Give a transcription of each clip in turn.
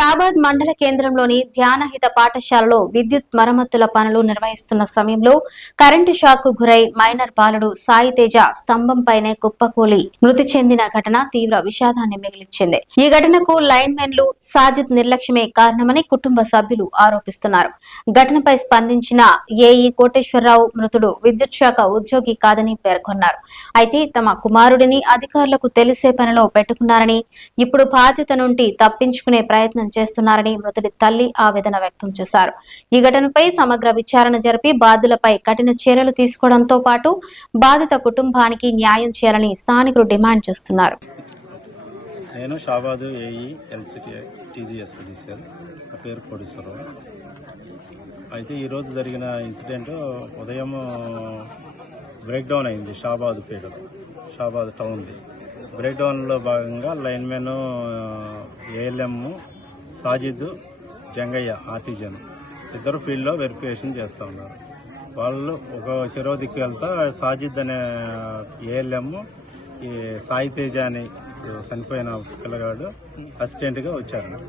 షాబాద్ మండల కేంద్రంలోని ధ్యానహిత పాఠశాలలో విద్యుత్ మరమ్మతుల పనులు నిర్వహిస్తున్న సమయంలో కరెంటు షాక్ కు గురై మైనర్ బాలుడు సాయి తేజ స్తంభంపైనే కుప్పకూలి మృతి చెందిన ఘటన తీవ్ర విషాదాన్ని మిగిల్చింది. ఈ ఘటనకు లైన్ మెన్లు సాజిద్ నిర్లక్ష్యమే కారణమని కుటుంబ సభ్యులు ఆరోపిస్తున్నారు. ఘటనపై స్పందించిన ఏఈ కోటేశ్వరరావు మృతుడు విద్యుత్ శాఖ ఉద్యోగి కాదని పేర్కొన్నారు. అయితే తమ కుమారుడిని అధికారులకు తెలిసే పనిలో పెట్టుకున్నారని, ఇప్పుడు బాధ్యత నుండి తప్పించుకునే ప్రయత్నం చేస్తున్నారని మృతుడి తల్లి ఆవేదన వ్యక్తం చేశారు. ఈ ఘటనపై సమగ్ర విచారణ జరిపి బాధ్యులపై కఠిన చర్యలు తీసుకోవడంతో పాటు బాధిత కుటుంబానికి న్యాయం చేయాలని స్థానికులు డిమాండ్ చేస్తున్నారు. నేను షాబాద్ ఏఈ టీజీఎస్ నా పేరు కోటేశ్వరరావు. అయితే ఈరోజు జరిగిన ఇన్సిడెంట్ ఉదయం బ్రేక్ డౌన్ అయింది షాబాద్ టౌన్ది. బ్రేక్ డౌన్లో భాగంగా linemen ALM Sajid Jangaiah artisan ఇద్దరు ఫీల్డ్లో వెరిఫికేషన్ చేస్తూ ఉన్నారు. వాళ్ళు ఒక చెరవ దిక్కు వెళ్తా సాజిద్ అనే ఏఎల్ఎం ఈ సాయి తేజ అని చనిపోయిన పిల్లగాడు అసిస్టెంట్గా వచ్చారు.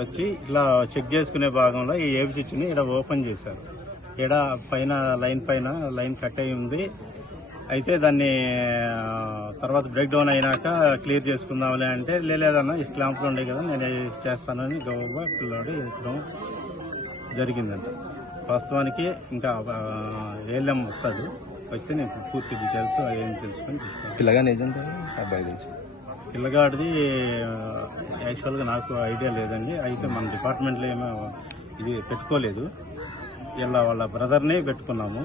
వచ్చి ఇట్లా చెక్ చేసుకునే భాగంలో ఈ ఏబి స్విచ్ని ఇక్కడ ఓపెన్ చేశారు. ఇక్కడ పైన లైన్ కట్ అయి ఉంది. అయితే దాన్ని తర్వాత బ్రేక్ డౌన్ అయినాక క్లియర్ చేసుకుందాంలే అంటే లేదన్నా ఈ క్లాంపులు ఉండే కదా నేను చేస్తానని గౌరవ పిల్లాడు ఎక్కడం జరిగిందంట. వాస్తవానికి ఇంకా ఏఎల్ఎం వస్తాడు, వస్తే నేను పూర్తి డీటెయిల్స్ ఏం తెలుసుకొని పిల్లగాడిది యాక్చువల్గా నాకు ఐడియా లేదండి. అయితే మన డిపార్ట్మెంట్లో ఏమో ఇది పెట్టుకోలేదు. ఇలా వాళ్ళ బ్రదర్ని పెట్టుకున్నాము,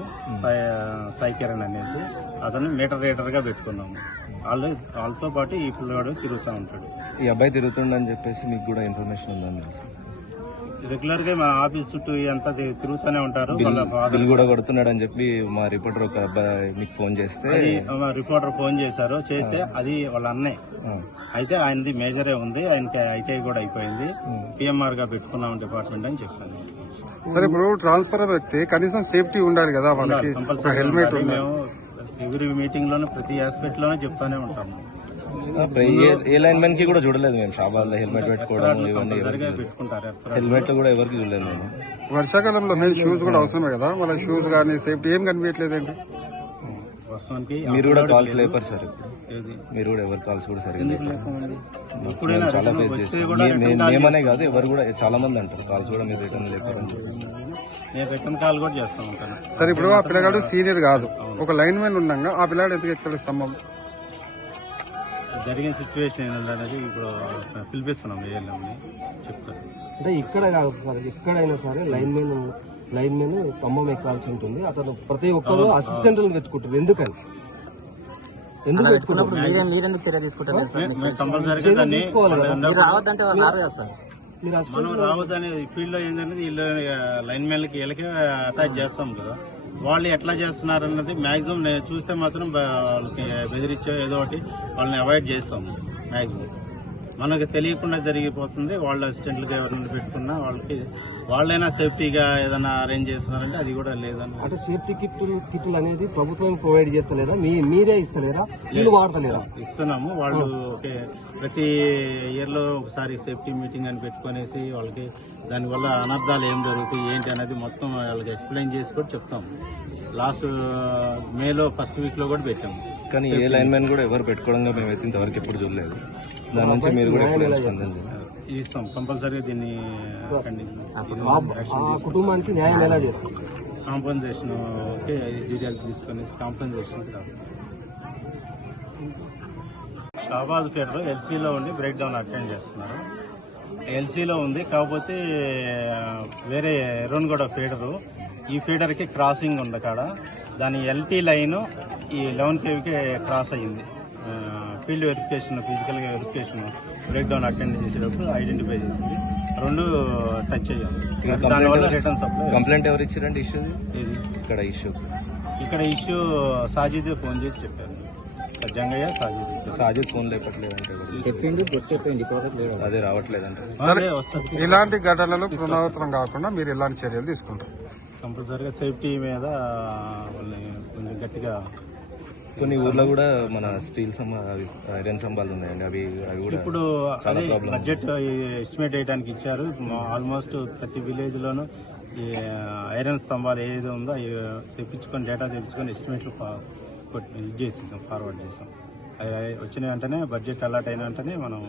సాయి కిరణ్ అనేది. అతను మీటర్ రీడర్గా పెట్టుకున్నాము. వాళ్ళతో పాటు ఈ పిల్లవాడు తిరుగుతూ ఉంటాడు. ఈ అబ్బాయి తిరుగుతుండని చెప్పేసి మీకు కూడా ఇన్ఫర్మేషన్ ఉందని తెలుసు. రెగ్యులర్ గా మా ఆఫీస్ చుట్టూ అంతా తిరుగుతూనే ఉంటారు. బిల్ కూడా కొడుతున్నాడు అని చెప్పి మా రిపోర్టర్ ఒక అబ్బాయి మీకు ఫోన్ చేస్తే రిపోర్టర్ ఫోన్ చేస్తే అది వాళ్ళ అన్నయ్య. అయితే ఆయనది మేజరే ఉంది, ఆయనకి ఐటీఐ కూడా అయిపోయింది. పిఎంఆర్ గా పెట్టుకున్నాం డిపార్ట్మెంట్ అని చెప్పాను. సరే, ఇప్పుడు ట్రాన్స్ఫర్ వ్యక్తి కనీసం సేఫ్టీ ఉండాలి కదా, వాళ్ళకి హెల్మెట్. మేము ఎవ్రీ మీటింగ్ లోనే ప్రతి ఆస్పెక్ట్ లోనే చెప్తానే ఉంటాము. ఏ లైన్ మెన్ కి కూడా చూడలేదు మేము షాబాద్ లో హెల్మెట్ పెట్టుకోవడం, హెల్మెట్ కూడా ఎవరికి చూడలేదు మేము. వర్షాకాలంలో మేము షూస్ కూడా అవసరమే కదా, వాళ్ళ షూస్ కానీ సేఫ్టీ ఏం కనిపించలేదండి. మీరు కూడా కాల్స్ లేపారు సార్, మీరు కూడా ఎవరి కాల్స్ కూడా సరిగ్గా చాలా ఫేస్ చేస్తాం. మేమనే కాదు, ఎవరు కూడా చాలా మంది అంటారు కాల్స్ కూడా మీరు రిటర్న్ లేపారని చేస్తాం. సరే, ఇప్పుడు ఆ పిల్లగాడు సీనియర్ కాదు, ఒక లైన్ మెన్ ఉండగా ఆ పిల్లగాడు ఎందుకు ఎక్కుతాడు స్తంభం? జరిగిన సిచ్యువేషన్ ఏంటనేది ఇప్పుడు పిలిపిస్తున్నాం, ఏఎల్ఎంని చెప్తారు. అంటే ఇక్కడ కాదు సార్, ఎక్కడైనా సరే లైన్ మెన్ స్తంభం ఎక్కాల్సి ఉంటుంది. అతను ప్రతి ఒక్కరు అసిస్టెంట్లను పెట్టుకుంటారు. ఎందుకు పెట్టుకున్నప్పుడు మీరెందుకు చర్య తీసుకుంటారు? మనం రావద్దని ఫీల్డ్ లో ఏంటనేది వీళ్ళు లైన్ మెన్లకి వీళ్ళకి అటాచ్ చేస్తాం కదా. వాళ్ళు ఎట్లా చేస్తున్నారు అన్నది మాక్సిమం నేను చూస్తే మాత్రం వాళ్ళకి బెదిరించో ఏదో ఒకటి వాళ్ళని అవాయిడ్ చేస్తాము. మాక్సిమం మనకు తెలియకుండా జరిగిపోతుంది. వాళ్ళ అసిస్టెంట్లుగా ఎవరిని పెట్టుకున్నా వాళ్ళైనా సేఫ్టీగా ఏదైనా అరేంజ్ చేస్తున్నారంటే అది కూడా లేదన్న. అంటే సేఫ్టీ కిట్లు అనేది ప్రభుత్వం ప్రొవైడ్ చేస్తలేదా, మీరే ఇస్తలేరా, వీళ్ళు వాడతలేరా? ఇస్తున్నాము. వాళ్ళు ప్రతి ఇయర్ లో ఒకసారి సేఫ్టీ మీటింగ్ అని పెట్టుకునేసి వాళ్ళకి దానివల్ల అనర్థాలు ఏం జరుగుతాయి ఏంటి అనేది మొత్తం వాళ్ళకి ఎక్స్ప్లెయిన్ చేసి కూడా చెప్తాము. లాస్ట్ మేలో ఫస్ట్ వీక్ లో కూడా పెట్టాము. కానీ ఏ లైన్ మ్యాన్ కూడా ఎవరు పెట్టుకోవడంగా మేము అయితే ఇంతవరకు ఎప్పుడు చూడలేదు. దాని నుంచి మీరు కూడా ఇస్తాం కంపల్సరీగా. దీన్ని కుటుంబానికి న్యాయం ఎలా చేస్తాం? కాంపన్సేషన్ డీటెయిల్స్ తీసుకొని కాంపన్సేషన్. షాబాద్ ఫీడర్ ఎల్సీలో ఉండి బ్రేక్ డౌన్ అటెండ్ చేస్తున్నారు. ఎల్సీలో ఉంది, కాకపోతే వేరే ఎర్రన్గూడ ఫీడరు, ఈ ఫీడర్కి క్రాసింగ్ ఉంది కాడ. దాని ఎల్టీ లైన్ ఈ 11 kVకి క్రాస్ అయ్యింది. Field verification, physical verification break down attend చేసేటప్పుడు ఐడెంటిఫై చేసింది. రెండు టచ్ అయ్యాలి. దానివల్ల రిటర్న్ సప్లై. కంప్లైంట్ ఎవరు ఇచ్చారండి? ఇష్యూ ఇక్కడ ఇష్యూ సాజిద్ ఫోన్ చేసి చెప్పారు. జంగయ్య సాజిద్ ఫోన్ లేపట్లేదంటే చెప్పింది, అదే రావట్లేదంటే. ఇలాంటి ఘటనలు పునరావృతం కాకుండా మీరు ఎలాంటి చర్యలు తీసుకుంటారు? కంపల్సరీగా సేఫ్టీ మీద వాళ్ళని కొంచెం గట్టిగా కొన్ని ఊర్లో కూడా మన స్టీల్ ఐరన్ స్తంభాలు ఉన్నాయండి, అవి కూడా ఇప్పుడు అదే బడ్జెట్ ఎస్టిమేట్ వేయడానికి ఇచ్చారు. ఆల్మోస్ట్ ప్రతి విలేజ్ లోను ఈ ఐరన్ స్తంభాలు ఏది ఉందో అవి తెప్పించుకొని డేటా తెప్పించుకొని ఎస్టిమేట్లు ఇది చేసేసాం, ఫార్వర్డ్ చేసాం. అవి వచ్చిన వెంటనే బడ్జెట్ అలాట్ అయిన వెంటనే మనం